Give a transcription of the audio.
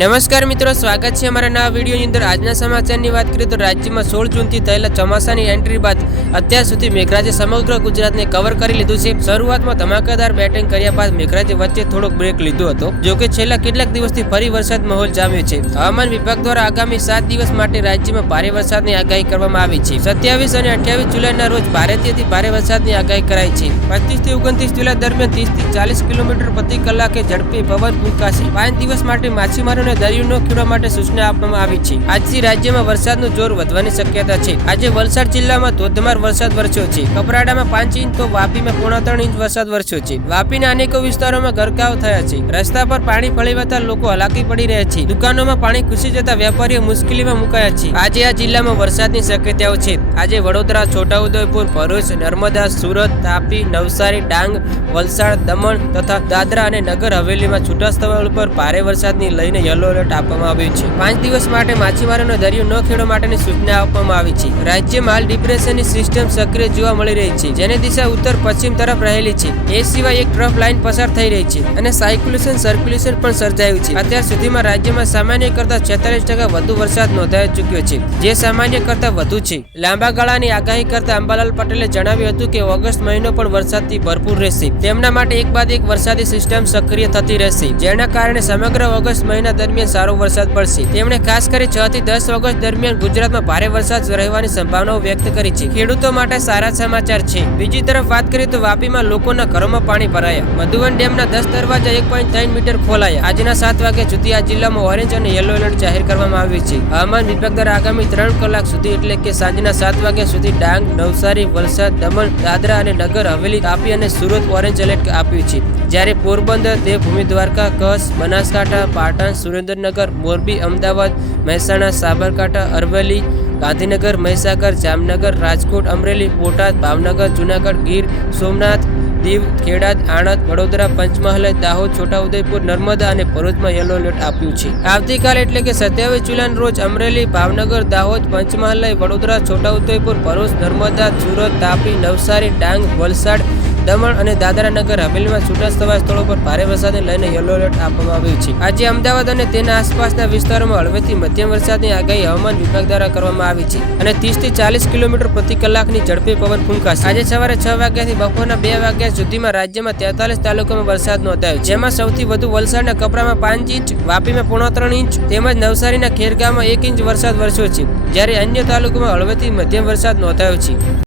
નમસ્કાર મિત્રો, સ્વાગત છે અમારા નવા વિડીયોની અંદર. આજના સમાચારની વાત કરીએ તો રાજ્યમાં સોળ જૂનથી થયેલા ચોમાસાની એન્ટ્રી બાદ અત્યાર સુધી મેઘરાજે સમગ્ર ગુજરાતને કવર કરી લીધું છે. શરૂઆતમાં ધમાકેદાર બેટિંગ કર્યા બાદ મેઘરાજે વચ્ચે થોડોક બ્રેક લીધો હતો, જો કે છેલ્લા કેટલાક દિવસથી ફરી વરસાદ માહોલ જામ્યો છે. હવામાન વિભાગ દ્વારા આગામી સાત દિવસ માટે રાજ્યમાં ભારે વરસાદની આગાહી કરવામાં આવી છે. સત્યાવીસ અને અઠ્યાવીસ જુલાઈના રોજ ભારેથી ભારે વરસાદની આગાહી કરાઈ છે. પચીસથી ઓગણત્રીસ જુલાઈ દરમિયાન ત્રીસથી ચાલીસ કિલોમીટર પ્રતિ કલાકે ઝડપી પવન ફૂંકાશે. પાંચ દિવસ માટે માછીમારોને દરિયો ન ખેડવા માટે સૂચના આપવામાં આવી છે. આજથી રાજ્યમાં વરસાદનું જોર વધવાની શક્યતા છે. આજે વલસાડ જિલ્લામાં ધોધમાર વરસાદ વરસ્યો છે. કપરાડામાં પાંચ ઇંચ, તો વાપીમાં પોણા ત્રણ ઇંચ વરસાદ વરસ્યો છે. વાપીના અનેકો વિસ્તારોમાં ગરકાવ થયા છે. રસ્તા પર પાણી ફળી વળતા લોકો હલાકી પડી રહ્યા છે. દુકાનોમાં પાણી ઘૂસી જતા વેપારીઓ મુશ્કેલીમાં મુકાયા છે. આજે આ જિલ્લામાં વરસાદની શક્યતાઓ છે. આજે વડોદરા, છોટાઉદેપુર, ભરૂચ, નર્મદા, સુરત, તાપી, નવસારી, ડાંગ, વલસાડ, દમણ તથા દાદરા અને નગર હવેલીમાં છૂટા સ્થળો પર ભારે વરસાદની લઈને યલો એલર્ટ આપવામાં આવ્યું છે. પાંચ દિવસ માટે માછીમારોને દરિયો ન ખેડવા માટેની સૂચના આપવામાં આવી છે. રાજ્યમાં હાલ ડિપ્રેશનની સિસ્ટમ સક્રિય જોવા મળી રહી છે, જેની દિશા ઉત્તર પશ્ચિમ તરફ રહેલી છે. એ સિવાય એક ટ્રફ લાઇન પસાર થઈ રહી છે અને સાયક્યુલેશન સર્ક્યુલેશન પણ સર્જાયું છે. અત્યાર સુધીમાં રાજ્યમાં સામાન્ય કરતા છેતાલીસ ટકા વધુ વરસાદ નોંધાઈ ચૂક્યો છે, જે સામાન્ય કરતા વધુ છે. લાંબા ગાળાની આગાહી કરતા અંબાલાલ પટેલે જણાવ્યું હતું કે ઓગસ્ટ મહિનો પણ વરસાદથી ભરપૂર રહેશે. તેમના માટે એક બાદ એક વરસાદી સિસ્ટમ સક્રિય થતી રહેશે, જેના કારણે સમગ્ર ઓગસ્ટ મહિના દરમિયાન સારો વરસાદ પડશે. તેમણે ખાસ કરી છ થી દસ ઓગસ્ટ દરમિયાન ગુજરાતમાં ભારે વરસાદ રહેવાની સંભાવનાઓ વ્યક્ત કરી છે. ખેડૂતો માટે સારા સમાચાર છે. બીજી તરફ વાત કરીએ તો વાપીમાં લોકોના ઘરોમાં પાણી ભરાયા. મધુવન ડેમના દસ દરવાજા એક પોઈન્ટ ત્રણ મીટર ખોલાયા. આજના સાત વાગ્યા સુધી આ જિલ્લામાં ઓરેન્જ અને યલો એલર્ટ જાહેર કરવામાં આવ્યું છે. હવામાન વિભાગ દ્વારા આગામી ત્રણ કલાક સુધી એટલે કે સાંજના સાત વાગ્યા સુધી ડાંગ, નવસારી, વલસાડ, દમણ, દાદરા અને નગર હવેલી તાપી અને સુરત ઓરેન્જ એલર્ટ આપ્યું છે. જ્યારે પોરબંદર, દેવભૂમિ, દ્વારકા, કચ્છ, બનાસકાંઠા, પાટણ સુરેન્દ્રનગર, મોરબી, અમદાવાદ, મહેસાણા, સાબરકાંઠા, અરવલ્લી, ગાંધીનગર, મહીસાગર, જામનગર, રાજકોટ, અમરેલી, બોટાદ, ભાવનગર, જુનાગઢ, ગીર, સોમનાથ, દીવ, ખેડાદ, આણંદ, વડોદરા, પંચમહાલ, દાહોદ, છોટાઉદેપુર, નર્મદા અને ભરૂચમાં યલો એલર્ટ આપ્યું છે. આવતીકાલ એટલે કે સત્યાવીસ જુલાઈના રોજ અમરેલી, ભાવનગર, દાહોદ, પંચમહાલ, વડોદરા, છોટાઉદેપુર, ભરૂચ, નર્મદા, સુરત, તાપી, નવસારી, ડાંગ, વલસાડ દમણ અને દાદરા નગર હવેલીમાં છૂટા સ્થળો પર ભારે વરસાદને લઈને યલો એલર્ટ આપવામાં આવ્યું છે. આજે અમદાવાદ અને તેના આસપાસના વિસ્તારોમાં હળવેથી મધ્યમ વરસાદની આગાહી હવામાન વિભાગ દ્વારા કરવામાં આવી છે અને ત્રીસથી ચાલીસ કિલોમીટર પ્રતિ કલાકની ઝડપે પવન ફૂંકાશે. આજે સવારે છ વાગ્યાથી બપોરના બે વાગ્યા સુધીમાં રાજ્યમાં તેતાલીસ તાલુકામાં વરસાદ નોંધાયો જેમાં સૌથી વધુ વલસાડના કપરામાં પાંચ ઇંચ, વાપીમાં પોણા ત્રણ ઇંચ, તેમજ નવસારીના ખેરગામાં એક ઇંચ વરસાદ વરસ્યો છે. જ્યારે અન્ય તાલુકામાં હળવેથી મધ્યમ વરસાદ નોંધાયો છે.